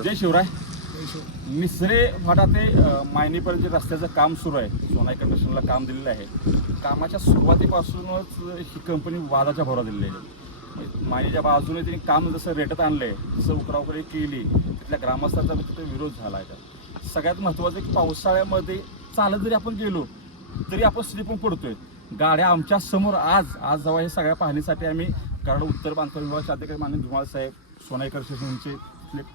Sir. जय शिवराय. मिसरे फाटा ते मायनीपर्यंत जे रस्त्याचं काम सुरू आहे, सोनाई कंस्ट्रक्शनला काम दिलेलं आहे. कामाच्या सुरुवातीपासूनच ही कंपनी वादाच्या भोवरा दिलेली आहे. मायनीच्या बाजूने त्यांनी काम जसं रेटत आणलं आहे, जसं उकराउकरी केली, तिथल्या ग्रामस्थांचा तिथे विरोध झाला आहे. सगळ्यात महत्त्वाचं की पावसाळ्यामध्ये चालत जरी आपण गेलो तरी आपण स्लिप पडतोय. गाड्या आमच्या समोर आज जेव्हा हे सगळ्या पाहणीसाठी आम्ही कारण उत्तर बांधकाम विभागाचे अधिकारी माननीय धुमाळ साहेब, सोनाई कंस्ट्रक्शनचे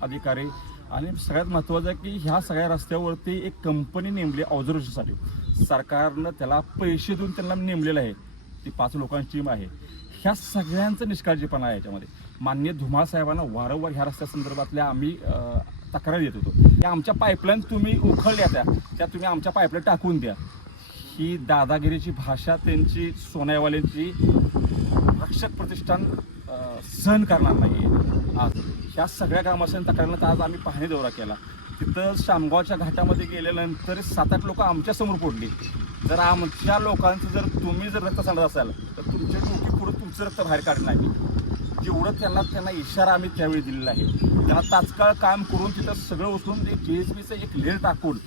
अधिकारी आणि सगळ्यात महत्त्वाचं आहे की ह्या सगळ्या रस्त्यावरती एक कंपनी नेमली ऑब्झर्वेशनसाठी. सरकारनं त्याला पैसे देऊन त्यांना नेमलेलं आहे. ती 5 लोकांची टीम आहे. ह्या सगळ्यांचं निष्काळजीपणा आहे याच्यामध्ये. माननीय धुमाळ साहेबांना वारंवार ह्या रस्त्यासंदर्भातल्या आम्ही तक्रारी देत होतो की आमच्या पाईपलाईन तुम्ही उखळल्या त्या तुम्ही आमच्या पाईपलाईन टाकून द्या. ही दादागिरीची भाषा त्यांची सोनाईवाल्यांची रक्षक प्रतिष्ठान सहन करणार नाही आहे. आज ह्या सगळ्या ग्रामस्थांनी तक्रारीनंतर आज आम्ही पाहणी दौरा केला. तिथं शामगावच्या घाटामध्ये गेल्यानंतर 7-8 लोक आमच्यासमोर पडली. जर आमच्या लोकांचं जर तुम्ही जर रक्त सांडत असाल तर तुमच्या डोकी पुढं तुमचं रक्त बाहेर काढणं नाही. जेवढं त्यांना इशारा आम्ही त्यावेळी दिलेला आहे. त्यांना तात्काळ काम करून तिथं सगळं उचलून JSBचं एक लेर टाकून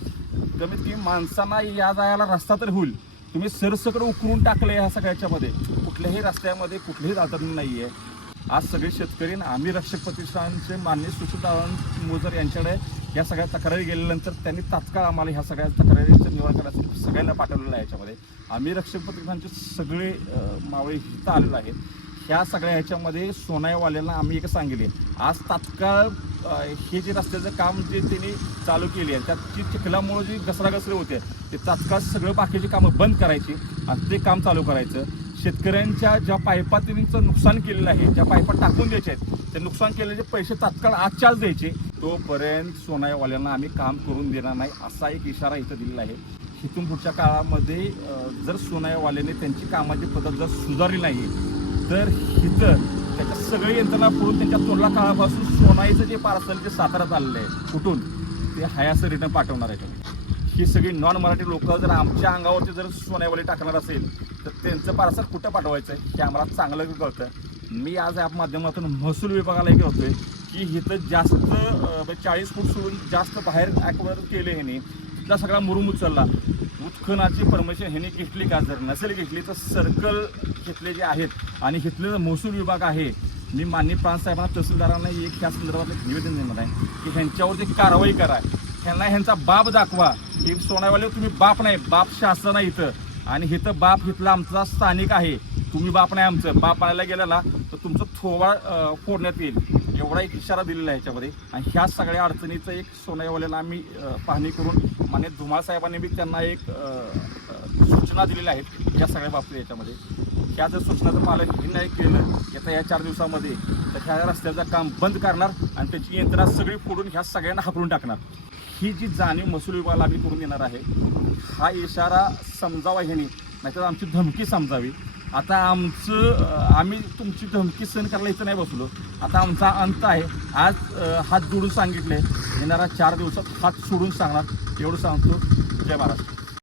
कमीत कमी माणसांना या जायला रस्ता तर होईल. तुम्ही सरसकट उकरून टाकलं ह्या सगळ्याच्यामध्ये. कुठल्याही रस्त्यामध्ये कुठलीही अडचण नाही आहे. आज सगळे शेतकरी आम्ही रक्षक प्रतिष्ठानचे माननीय सुशील मोजर यांच्याकडे या सगळ्या तक्रारी गेल्यानंतर त्यांनी तात्काळ आम्हाला ह्या सगळ्या तक्रारीचं निवारण करण्यासाठी सगळ्यांना पाठवलेलं आहे. याच्यामध्ये आम्ही रक्षक प्रतिष्ठानचे सगळे मावळे इथं आलेलो आहेत. ह्या सगळ्या ह्याच्यामध्ये सोनाईवाल्यांना आम्ही एक सांगितले आज तात्काळ हे जे रस्त्याचं काम जे त्यांनी चालू केली आहे त्यात जी चिखलामुळे जी घसराघसरे होते ते तात्काळ सगळं बाकीची कामं बंद करायची आणि ते काम चालू करायचं. शेतकऱ्यांच्या ज्या पाईपा त्यांचं नुकसान केलेलं आहे, ज्या पाईपा टाकून द्यायचे आहेत ते नुकसान केलेले पैसे तात्काळ आजच्या आज द्यायचे. तोपर्यंत सोनाईवाल्यांना आम्ही काम करून देणार नाही असा एक इशारा इथं दिलेला आहे. इथून पुढच्या काळामध्ये जर सोनाईवाल्याने त्यांची कामाची पद्धत जर सुधारली नाही तर इथं त्याच्या सगळी यंत्रणा पुढून त्यांच्या तोडला काळापासून सोनाईचं जे पार्सल जे साताऱ्यात आलेलं आहे कुठून ते हायाचं रिटर्न पाठवणार आहे. ही सगळी नॉन मराठी लोक जर आमच्या अंगावरती जर सोनाईवाली टाकणार असेल तर त्यांचं पार्सल कुठं पाठवायचं आहे हे आम्हाला चांगलं कळतं. मी आज या माध्यमातून महसूल विभागाला एक होतोय की इथं जास्त 40 फूट सोडून जास्त बाहेर ॲक्वर केले ह्याने तिथला सगळा मुरुम उचलला. उत्खनाची परमिशन ह्याने घेतली का? जर नसेल घेतली तर सर्कल घेतले जे आहेत आणि इथले महसूल विभाग आहे. मी माननीय प्रांतसाहेबांना तहसीलदारांना एक ह्या संदर्भात एक निवेदन देणार आहे की ह्यांच्यावरती कारवाई करा. ह्यांचा बाप दाखवा की सोनाईवाले तुम्ही बाप नाही, बाप शासन आहे इथं आणि इथं बाप इथला आमचा स्थानिक आहे. तुम्ही बाप नाही आमचं. बाप आणायला गेलेला तर तुमचं थोबाड फोडण्यात येईल एवढा एक इशारा दिलेला आहे ह्याच्यामध्ये. आणि ह्या सगळ्या अडचणीचं एक सोनाईवाल्याला आम्ही पाहणी करून माननीय धुमाळ साहेबांनी बी त्यांना एक सूचना दिलेल्या आहेत या सगळ्या बाबतीत. याच्यामध्ये ह्या जर सूचना जर मला हे नाही केलं येत्या या 4 दिवसामध्ये तर ह्या रस्त्याचं काम बंद करणार आणि त्याची यंत्रणा सगळी फोडून ह्या सगळ्यांना हाकलून टाकणार. ही जी जाणीव महसूल विभागाला आम्ही करून देणार आहे. हा इशारा समजावा ह्याने नाहीतर आमची धमकी समजावी. आता आम्ही तुमची धमकी सहन करायला इथं नाही बसलो. आता आमचा अंत आहे. आज हात जोडून सांगितले येणाऱ्या 4 दिवसात हात सोडून सांगणार एवढं सांगतो. जय महाराष्ट्र.